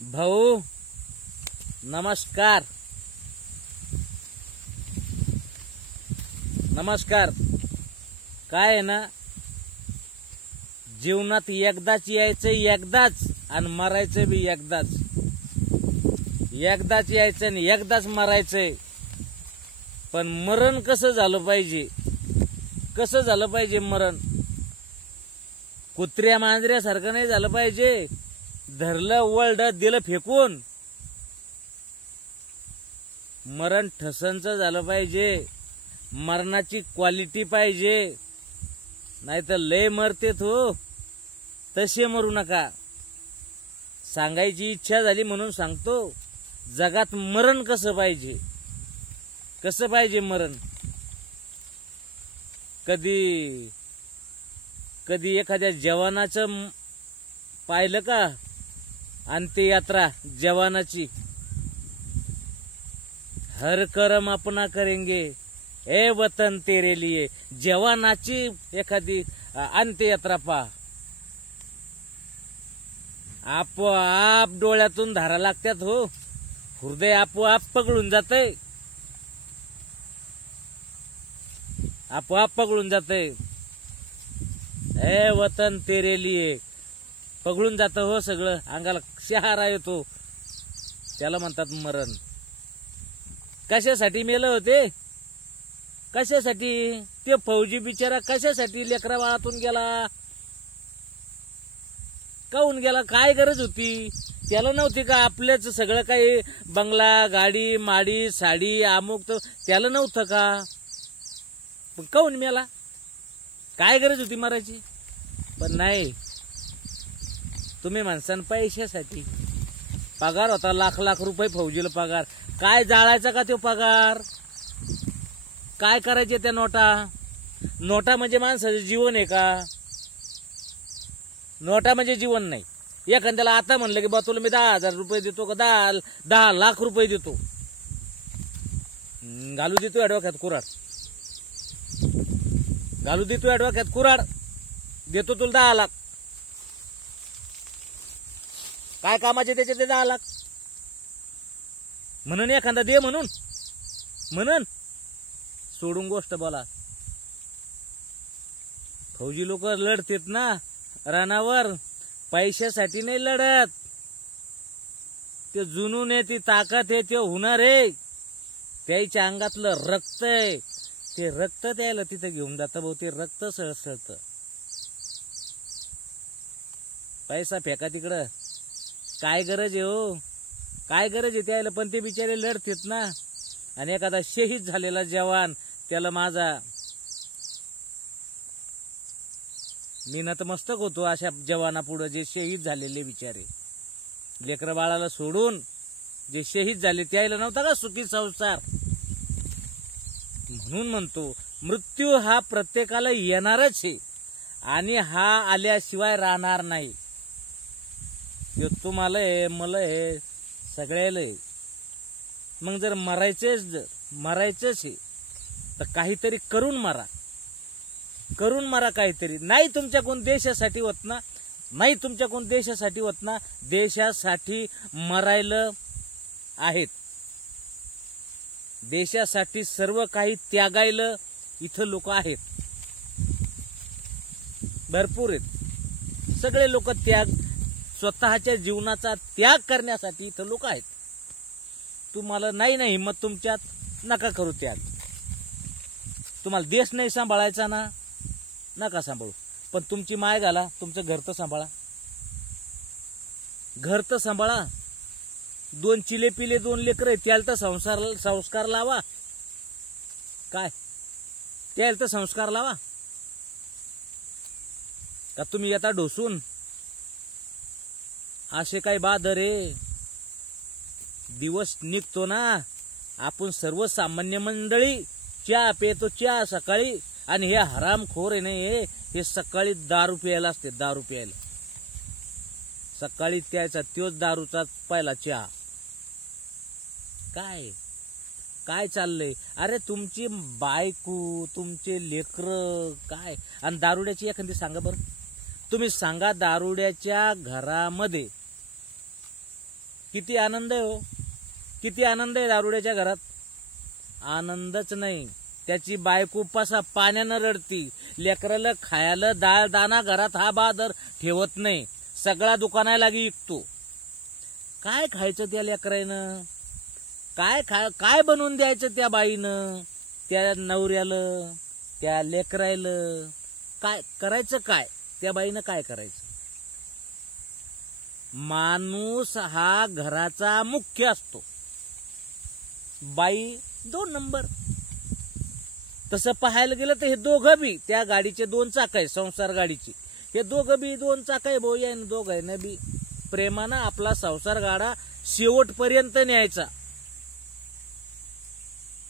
भाऊ नमस्कार. नमस्कार. काय आहे ना, जीवनात एकदाच यायचं, एकदाच, आणि मरायचं बी एकदाच. एकदाच यायचं आणि एकदाच मरायचंय. पण मरण कसं झालं पाहिजे, कसं झालं पाहिजे मरण? कुत्र्या मांजऱ्यासारखं नाही झालं पाहिजे. धरलं वळलं दिलं फेकून. मरण ठसनचं झालं पाहिजे. मरणाची क्वालिटी पाहिजे. नाही तर लय मरतेत हो. तसे मरू नका. सांगायची इच्छा झाली म्हणून सांगतो. जगात मरण कसं पाहिजे, कसं पाहिजे मरण? कधी कधी एखाद्या जवानाचं पाहिलं का? अंत्ययात्रा जवानाची. हर करम अपना करेंगे ए वतन तेरे लिए. जवानाची एखादी अंत्ययात्रा पहा. आपोआप डोळ्यातून धारा लागतात हो. हृदय आपोआप पगळून जातंय. आपोआप पगळून जातंय. ए वतन तेरे लिए. पगळून जातं हो सगळं. अंगाला शहारा येतो. त्याला म्हणतात मरण. कशासाठी मेलं होते? कशासाठी? ते फौजी बिचारा कशासाठी लेकरा बाळातून गेला? काहून गेला? काय गरज होती? त्याला नव्हती का आपल्याच सगळं काही बंगला, गाडी, माडी, साडी, अमुक? तर त्याला नव्हतं का? पण काहून मेला? काय गरज होती मरायची? पण नाही, तुम्ही माणसान पैशासाठी. पगार होता लाख लाख रुपये फौजीला पगार. काय जाळायचा का तो पगार? काय करायचे त्या नोटा? नोटा म्हणजे माणसाचं जीवन आहे का? नोटा म्हणजे जीवन नाही. एखाद्याला आता म्हणलं की बा तुला मी 10,000 रुपये देतो का 10 लाख रुपये देतो, घालू देतो डोक्यात कुराड. घालू देतो डोक्यात कुराड. देतो तुला 10 लाख. काय कामाचे त्याचे ते 10 लाख? म्हणून एखादा दे म्हणून सोडून गोष्ट बोला. फौजी लोक लढतेत ना रानावर, पैशासाठी नाही लढत. ते जुनून आहे, ती ताकद आहे, ते हुनर आहे. त्याच्या अंगातलं रक्त आहे. ते रक्त द्यायला तिथं घेऊन जातं भाऊ. ते रक्त सळसळतं. पैसा फेका तिकडं. काय गरज आहे हो? काय गरज आहे त्याला? पण ते बिचारे लढतेत ना. आणि एखादा शहीद झालेला जवान, त्याला माझा मी नतमस्तक होतो अशा जवानापुढे जे शहीद झालेले बिचारे. लेकरं बाळाला सोडून जे शहीद झाले त्याला नव्हता का सुखी संसार? म्हणून म्हणतो मृत्यू हा प्रत्येकाला येणारच आहे. आणि हा आल्याशिवाय राहणार नाही. तुम्हाला आहे, मला आहे, सगळ्याला आहे. मग जर मरायचंच आहे तर काहीतरी करून मरा. करून मरा काहीतरी. नाही तुमच्याकडून देशासाठी होत ना, नाही तुमच्याकडून देशासाठी होत ना. देशासाठी मरायला आहेत. देशासाठी सर्व काही त्यागायला इथं लोक आहेत. भरपूर आहेत. सगळे लोक स्वतःच्या जीवनाचा त्याग करण्यासाठी इथं लोक आहेत. तुम्हाला नाही ना हिंमत तुमच्यात, नका करू त्याग. तुम्हाला देश नाही सांभाळायचा ना, नका सांभाळू. पण तुमची माय घाला. तुमचं घर तर सांभाळा. घर तर सांभाळा. 2 चिले पिले 2 लेकर त्याला तर संस्कार लावा. काय त्याला तर संस्कार लावा का? तुम्ही येता ढोसून. असे काही बादर आहे. दिवस निघतो ना, आपण सर्वसामान्य मंडळी चहा पेतो. चहा सकाळी. आणि हे हरामखोर आहे नाही, हे सकाळी दारू प्यायला असते. दारू प्यायला सकाळी त्याचा तोच दारूचा पहिला चहा. काय काय चाललंय? अरे तुमची बायको, तुमचे लेकरं काय? आणि दारुड्याची एखादी सांगा बरं. तुम्ही सांगा दारुड्याच्या घरामध्ये किती आनंद आहे हो, किती आनंद आहे दारुड्याच्या घरात. आनंदच नाही, त्याची बायको पसा पाण्यानं रडती. लेकराला खायला डाळ दाना घरात हा बादर ठेवत नाही, सगळा दुकानाला लागी विकतो. काय खायचं त्या लेकरानं, काय बनवून द्यायचं त्या बाईनं, त्या नवऱ्याला, त्या लेकरायला काय करायचं, काय त्या बाईनं काय करायचं. माणूस हा घराचा मुख्य असतो, बाई 2 नंबर. तसं पाहायला गेलं तर हे दोघं बी, त्या गाडीचे 2 चाक आहे, संसार गाडीची, हे दोघं बी 2 चाक आहे भाऊ. या दोघांना बी प्रेमानं आपला संसार गाडा शेवटपर्यंत न्यायचा,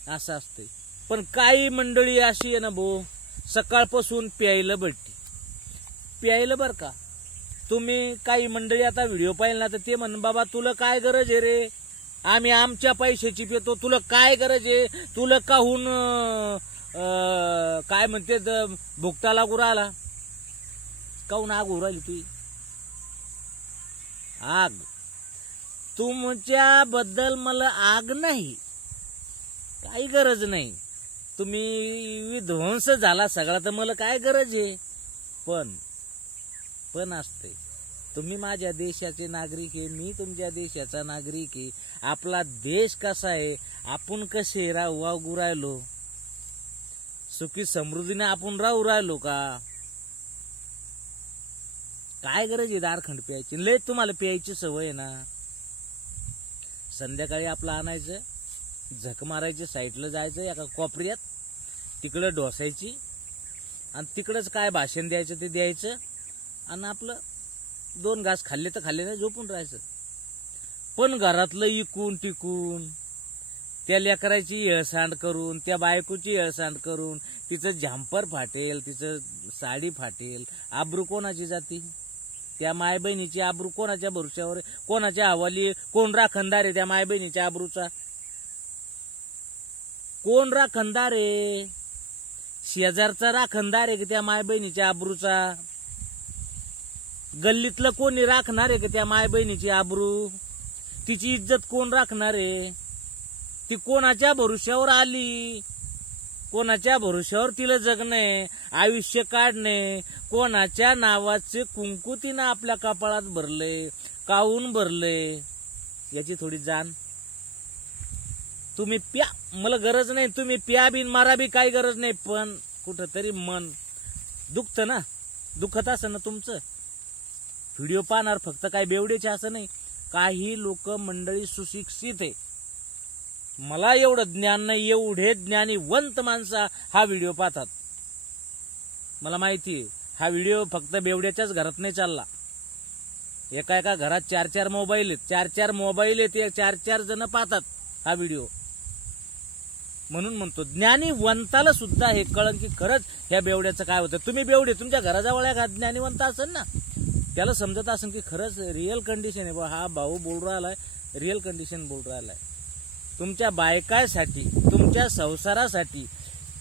असं असतंय. पण काही मंडळी अशी आहे ना भाऊ, सकाळपासून प्यायला भेटते, प्यायला बर का. तुम्ही काही मंडळी आता व्हिडिओ पाहिला ना तर ते म्हण, बाबा तुला काय गरज आहे रे, आम्ही आमच्या पैशाची पितो, तुला काय गरज आहे, तुला काहून काय म्हणते भुकटा लागू राहिला, काहून आग होऊ राहिली तुझी आग. तुमच्याबद्दल मला आग नाही, काही गरज नाही, तुम्ही विध्वंस झाला सगळा तर मला काय गरज आहे. पण असते, तुम्ही माझ्या देशाचे नागरिक आहे, मी तुमच्या देशाचा नागरिक आहे. आपला देश कसा आहे, आपण कसे वागू राहिलो, सुखी समृद्धीने आपण राहू राहिलो का. काय गरज आहे दारखंड प्यायची, लय तुम्हाला प्यायची सवय आहे ना. संध्याकाळी आपलं आणायचं, झक मारायची, साईडला जायचं एका कोपऱ्यात, तिकडं ढोसायची आणि तिकडंच काय भाषण द्यायचं ते द्यायचं आणि आपलं 2 घास खाल्ले तर खाल्ले, नाही झोपून राहायचं. पण घरातलं इकून टिकून, त्या लेकराची येळसांड करून, त्या बायकोची येळसांड करून, तिचं झांपर फाटेल, तिचं साडी फाटेल, आबरू कोणाची जाती, त्या माय बहिणीची आबरू कोणाच्या भरोश्यावर, कोणाच्या हवाली, कोण राखणदार आहे त्या माय बहिणीच्या आबरूचा, कोण राखणदार आहे, शेजारचा राखणदार आहे की त्या माय बहिणीच्या आबरूचा, गल्लीतलं कोणी राखणार आहे का त्या माय बहिणीची आबरू, तिची इज्जत कोण राखणार आहे. ती कोणाच्या भरोश्यावर आली, कोणाच्या भरोश्यावर तिला जगणे, आयुष्य काढणे, कोणाच्या नावाचे कुंकू तिनं आपल्या कपाळात भरले, काहून भरले, याची थोडी जाण. तुम्ही प्या, मला गरज नाही, तुम्ही प्या बिन मारा बी काही गरज नाही, पण कुठंतरी मन दुखत ना, दुखत असं ना तुमचं. व्हिडिओ पाहणार फक्त काय बेवडेचे असं नाही, काही लोक मंडळी सुशिक्षित आहे, मला एवढं ज्ञान नाही, एवढे ज्ञानीवंत माणसं हा व्हिडिओ पाहतात. मला माहिती आहे हा व्हिडिओ फक्त बेवड्याच्याच घरात नाही चालला, एका एका घरात 4-4 मोबाईल आहेत, 4-4 मोबाईल आहेत, 4-4 जण पाहतात हा व्हिडिओ. म्हणून म्हणतो ज्ञानीवंताला सुद्धा हे कळन की खरंच ह्या बेवड्याचं काय होतं. तुम्ही बेवडे, तुमच्या घराजवळ एका ज्ञानीवंत असेल ना, त्याला समजत असेल की खरंच रिअल कंडिशन आहे, हा भाऊ बोल राहिलाय, रिअल कंडिशन बोल राहिलाय. तुमच्या बायकासाठी, तुमच्या संसारासाठी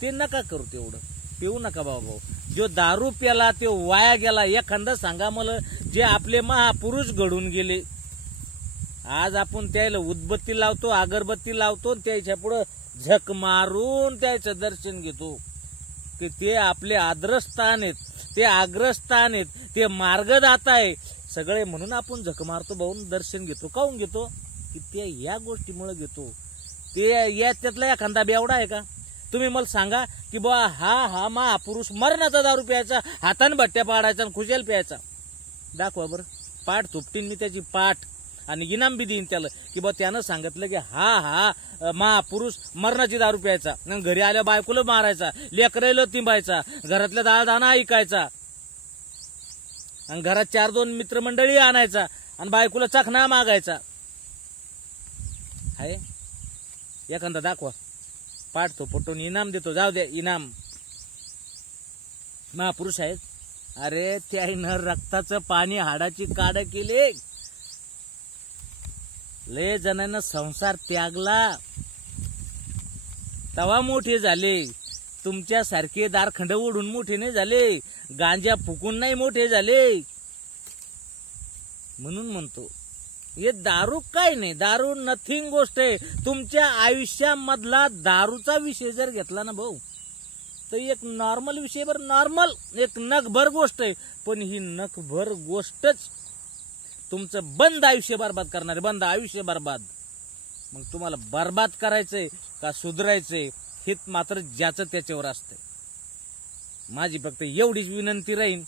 ते नका करू, तेवढं पिऊ नका भाऊ. जो दारू प्याला तो वाया गेला. एखादा सांगा मला, जे आपले महापुरुष घडून गेले, आज आपण त्याला उदबत्ती लावतो, अगरबत्ती लावतो, त्याच्या पुढं झक मारून त्याचं दर्शन घेतो की ते आपले आदरस्थान आहेत, ते अग्रस्थान आहेत, ते मार्गदाता आहे सगळे, म्हणून आपण झक मारतो, भाऊन दर्शन घेतो. काहून घेतो की ते या गोष्टीमुळे घेतो. ते या त्यातला एखादा बेवडा आहे का, तुम्ही मला सांगा की बा हा महापुरुष मरणाचा दारू प्यायचा, हाताने भट्ट्या पाडायचा आणि खुशाल प्यायचा, दाखवा बरं. पाठ थुपटीन मी त्याची पाठ आणि इनाम बी देईन त्याला की बा त्यानं सांगितलं की हा महापुरुष मरणाची दारू प्यायचा, घरी आल्या बायकोला मारायचा, लेकरायला तिंबायचा, घरातल्या दाळदाणा ऐकायचा आणि घरात 4-2 मित्रमंडळी आणायचा आणि बायकोला चखना मागायचा. आहे एखादा दाखवा, पाठ तो पटून इनाम देतो, जाऊ दे इनाम. महापुरुष आहेत. अरे त्यानं रक्ताचं पाणी हाडाची काढ केले, लय जणांना संसार त्यागला, तवा मोठे झाले. तुमच्यासारखे दारखंड ओढून मोठे नाही झाले, गांजा फुकून नाही मोठे झाले. म्हणून म्हणतो हे दारू काय नाही, दारू नथिंग गोष्ट आहे. तुमच्या आयुष्यामधला दारूचा विषय जर घेतला ना भाऊ, तर एक नॉर्मल विषय, बरं नॉर्मल एक नखभर गोष्ट आहे, पण ही नखभर गोष्टच तुमचं बंद आयुष्य बर्बाद करणारे, बंद आयुष्य बर्बाद. मग तुम्हाला बर्बाद करायचंय का सुधारायचंय हे मात्र ज्याचं त्याच्यावर असतंय. माझी फक्त एवढीच विनंती राहीन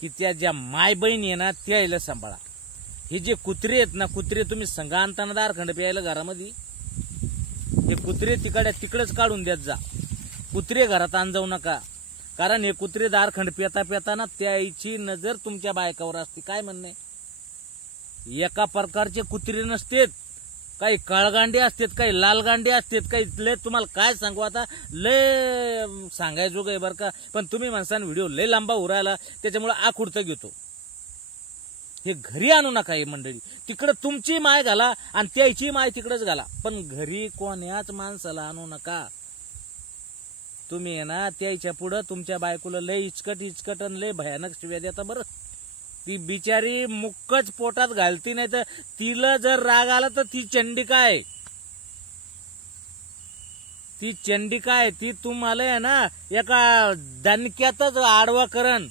की त्या ज्या माय बहीण आहे ना त्याला सांभाळा. हे जे कुत्रे आहेत ना, कुत्रे तुम्ही संघ आणताना दारखंड प्यायला घरामध्ये, हे कुत्रे तिकडेच काढून देत जा. कुत्रे घरात आण जाऊ नका, कारण हे कुत्रे दारखंड पेता पेताना त्याची नजर तुमच्या बायकावर असते. काय म्हणणे, एका प्रकारचे कुत्रे नसतेत, काही काळगांडे असतात, काही लालगांडे असतात, काही लय तुम्हाला काय सांगू आता, लय सांगायजोग आहे बरं का. पण तुम्ही माणसाने व्हिडिओ लय लांबा उरायला, त्याच्यामुळे आखुडतं घेतो. हे घरी आणू नका. हे मंडळी तिकडं तुमची माय घाला आणि त्याची माय तिकडच घाला, पण घरी कोण्याच माणसाला आणू नका. तुम्ही आहे ना त्याच्या पुढं तुमच्या बायकोला लय इचकट आणि लय भयानक शिव्या देता बरं. ती बिचारी मुक्कच पोटात घालती, नाही तर तिला जर राग आला तर ती चंडिका आहे. ती चंडिका आहे, ती तुम्हाला आहे ना एका दणक्यातच आडवा करण.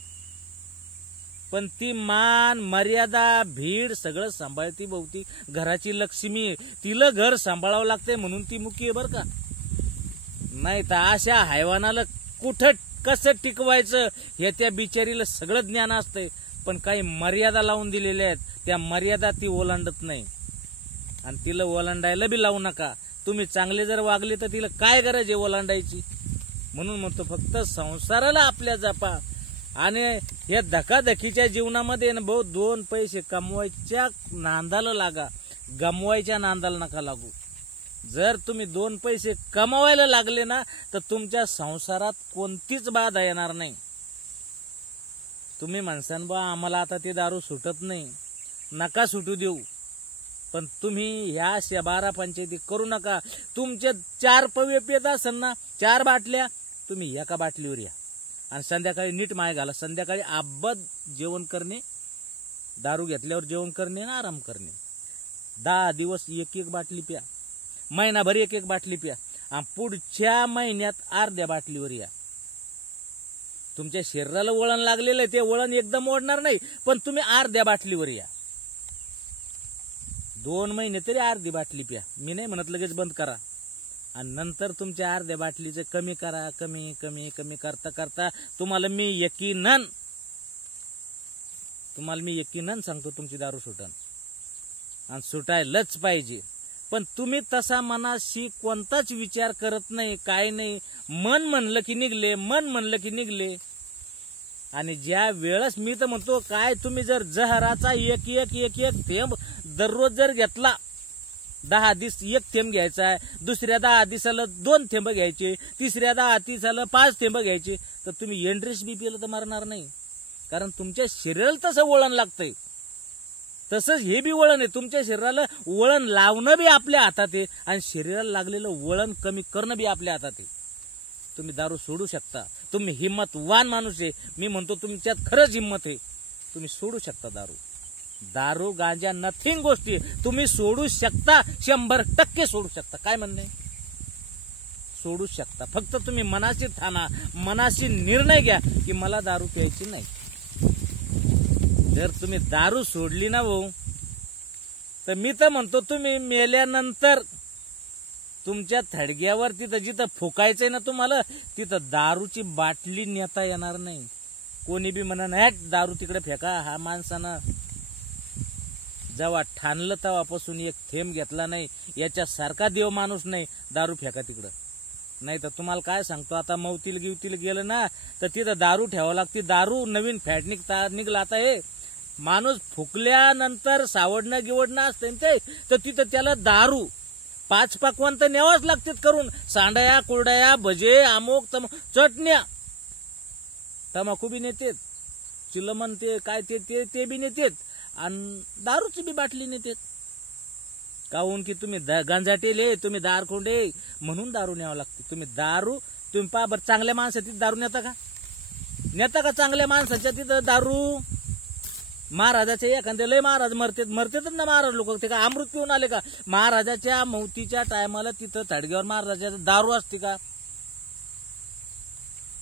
पण ती मान मर्यादा भीड सगळं सांभाळती. भोवती घराची लक्ष्मी, तिला घर सांभाळावं लागतंय म्हणून ती मुकी आहे बरं का. नाही तर अशा हैवानाला कुठं कसं टिकवायचं हे त्या बिचारीला सगळं ज्ञान असतंय, पण काही मर्यादा लावून दिलेल्या आहेत, त्या मर्यादा ती ओलांडत नाही. आणि तिला ओलांडायला बी लावू नका. तुम्ही चांगले जर वागले तर तिला काय गरज आहे ओलांडायची. म्हणून म्हणतो फक्त संसाराला आपल्या जपा. आणि या धकाधकीच्या जीवनामध्ये ना भाऊ, 2 पैसे कमवायच्या नांदाला लागा, गमवायच्या नांदाला नका लागू. जर तुम्ही 2 पैसे कमवायला लागले ना तर तुमच्या संसारात कोणतीच बाधा येणार नाही. तुम्ही म्हणसान बा आम्हाला आता ते दारू सुटत नाही, नका सुटू देऊ, पण तुम्ही ह्या 12 पंचायती करू नका. तुमचे 4 पवे पेत असेल ना, 4 बाटल्या तुम्ही एका बाटलीवर या आणि संध्याकाळी नीट माय घाला. संध्याकाळी आब्बत जेवण करणे, दारू घेतल्यावर जेवण करणे ना आराम करणे. 10 दिवस 1-1 बाटली प्या, महिनाभर 1-1 बाटली प्या, आणि पुढच्या महिन्यात अर्ध्या बाटलीवर या. तुमच्या शरीराला वळण लागलेलं आहे, ते वळण एकदम ओढणार नाही, पण तुम्ही अर्ध्या बाटलीवर या. 2 महिने तरी अर्धी बाटली प्या. मी नाही म्हणत लगेच बंद करा. आणि नंतर तुमच्या अर्ध्या बाटलीचे कमी करा, कमी कमी कमी करता करता तुम्हाला मी यकीनन सांगतो तुमची दारू सुटन, आणि सुटायलाच पाहिजे. पण तुम्ही तसा मनाशी कोणताच विचार करत नाही, काय नाही. मन म्हणलं की निघले, मन म्हणलं की निघले. आणि ज्या वेळेस मी तर म्हणतो काय, तुम्ही जर जहराचा एक थेंब दररोज जर घेतला, 10 दिवस 1 थेंब घ्यायचा आहे, दुसऱ्या 10 दिवसाला 2 थेंब घ्यायचे, तिसऱ्या 10 दिवसाला 5 थेंब घ्यायचे, तर तुम्ही एंड्रेस बीपीला तर मारणार नाही. कारण तुमच्या शरीराला तसं वळण लागतंय. तसंच हे बी वळण आहे. तुमच्या शरीराला वळण लावणं बी आपल्या हातात आहे, आणि शरीराला लागलेलं वळण कमी करणं बी आपल्या हातात आहे. तुम्ही दारू सोडू शकता. तुम्ही हिम्मतवान माणूस आहे. मी म्हणतो तुमच्यात खरंच हिम्मत आहे. तुम्ही सोडू शकता दारू. दारू गांजा नथिंग गोष्टी तुम्ही सोडू शकता, 100% सोडू शकता. काय म्हणणे, सोडू शकता. फक्त तुम्ही मनाशी ठाणा, मनाशी निर्णय घ्या की मला दारू प्यायची नाही. जर तुम्ही दारू सोडली ना भाऊ, तर मी तर म्हणतो तुम्ही मेल्यानंतर तुमच्या थडग्यावर तिथं जिथं फुकायचंय ना तुम्हाला, तिथं दारूची बाटली नेता येणार नाही. कोणी बी म्हणा नाही दारू तिकडे फेका. हा माणसानं जेव्हा ठाणलं तेव्हापासून 1 थेंब घेतला नाही, याच्यासारखा देव माणूस नाही. दारू फेका तिकडं. नाही तर तुम्हाला काय सांगतो, आता मौतील गिवतील गेलं ना तर तिथं दारू ठेवावं लागते. दारू नवीन फॅट निघला आता हे माणूस फुकल्यानंतर सावडणं गिवडणं असतं ते, तर तिथं त्याला दारू 5 पक्वान तर न्यावंच लागतात करून. सांडया कुरडया भजे अमुक चटण्या, तमाखू बी नेतेत, चिलमन ते काय ते बी नेतेत, आणि दारूची बी बाटली नेतेत. काहून की तुम्ही गांजाटेले, तुम्ही दारखोंडे, म्हणून दारू न्यावं लागते. तुम्ही पहा बरं, चांगल्या माणसाची दारू नेता का चांगल्या माणसाच्या तिथं दारू? महाराजाचे एखादे लय महाराज मरतेच ना महाराज लोक, ते का अमृत पिऊन आले का? महाराजाच्या मौतीच्या टायमाला तिथं ताडग्यावर महाराजाच्या दारू असते का?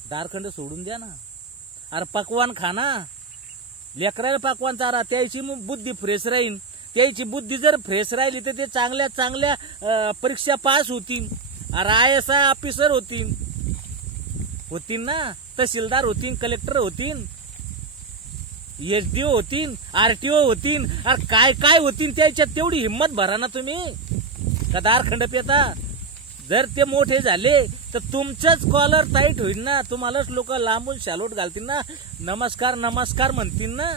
दारखंड सोडून द्या ना. अरे पकवान खा ना, लेकराला पकवान चारा, त्याची बुद्धी फ्रेश राहील. त्याची बुद्धी जर फ्रेश राहिली तर ते चांगल्या चांगल्या परीक्षा पास होतील. अरे IAS ऑफिसर होतील ना, तहसीलदार होतील, कलेक्टर होतील, SDO होतील, RTO होतील. अरे काय काय होतील त्याच्यात, तेवढी हिंमत भरा ना तुम्ही. का दारखंड पेता? जर ते मोठे झाले तर तुमचंच कॉलर टाईट होईल ना, तुम्हालाच लोक लांबून शालोट घालतील ना, नमस्कार नमस्कार म्हणतील ना.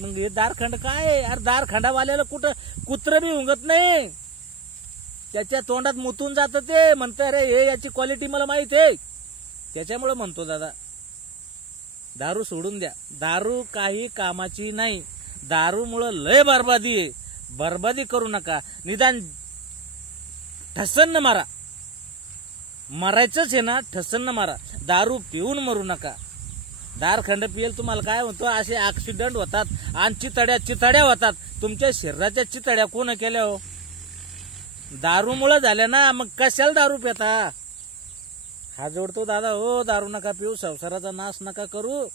मग हे दारखंड काय? अरे दारखंडावाल्याला कुठं कुत्र बी उंगत नाही, त्याच्या तोंडात मुतून जातं ते. म्हणतं अरे हे याची क्वालिटी मला माहित आहे, त्याच्यामुळे म्हणतो दादा दारू सोडून द्या. दारू काही कामाची नाही. दारूमुळं लय बरबादी आहे. बरबादी करू नका. निदान ठसन मारा, मरायचंच आहे ना, ठसन मारा. दारू पिऊन मरू नका. दारखंड पियेल तुम्हाला काय म्हणतो, असे ऍक्सिडेंट होतात आणि चितड्या होतात. तुमच्या शरीराच्या चितड्या कोण केल्या हो? दारूमुळे झाल्या ना. मग कशाला दारू पिता? हा जोडतो दादा हो, दारू नका पिऊ, संसाराचा नाश नका करू.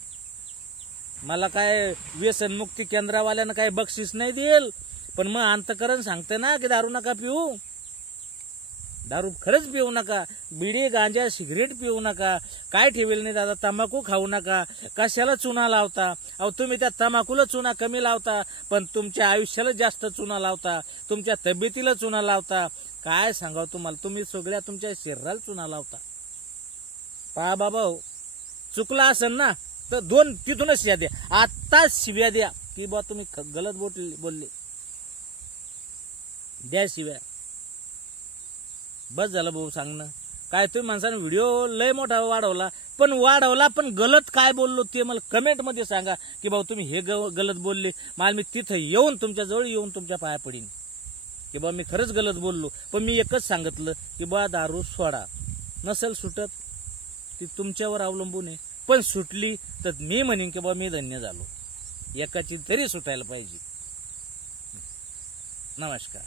मला काय व्यसनमुक्ती केंद्रावाल्यानं काय बक्षीस नाही देईल, पण मग अंतकरण सांगते ना की दारू नका पिऊ. दारू खरंच पिऊ नका. बिडी गांजा सिगरेट पिऊ नका. काय ठेवेल नाही दादा, तंबाखू खाऊ नका. कशाला चुना लावता? अहो तुम्ही त्या तंबाखूला चुना कमी लावता, पण तुमच्या आयुष्याला जास्त चुना लावता, तुमच्या तब्येतीला चुना लावता. काय सांगावं तुम्हाला, तुम्ही सगळ्या तुमच्या शरीराला चुना लावता. पहा बाबा हो, चुकला असेल ना तर तिथूनच शिव्या द्या, आत्ताच शिव्या द्या की बा तुम्ही गलत बोलले, द्या शिव्या. बस झालं भाऊ सांगणं. काय तुम्ही माणसाने व्हिडिओ लय मोठा वाढवला, पण गलत काय बोललो ते मला कमेंट मध्ये सांगा की भाऊ तुम्ही हे गलत बोलले. मला मी तिथं येऊन तुमच्या जवळ येऊन तुमच्या पाया पडीन की बा मी खरंच गलत बोललो. पण मी एकच सांगितलं की बा दारू सोडा. नसेल सुटत ती तुमच्यावर अवलंबून आहे, पण सुटली तर मी म्हणेन की बा मी धन्य झालो. एकाची तरी सुटायला पाहिजे. नमस्कार.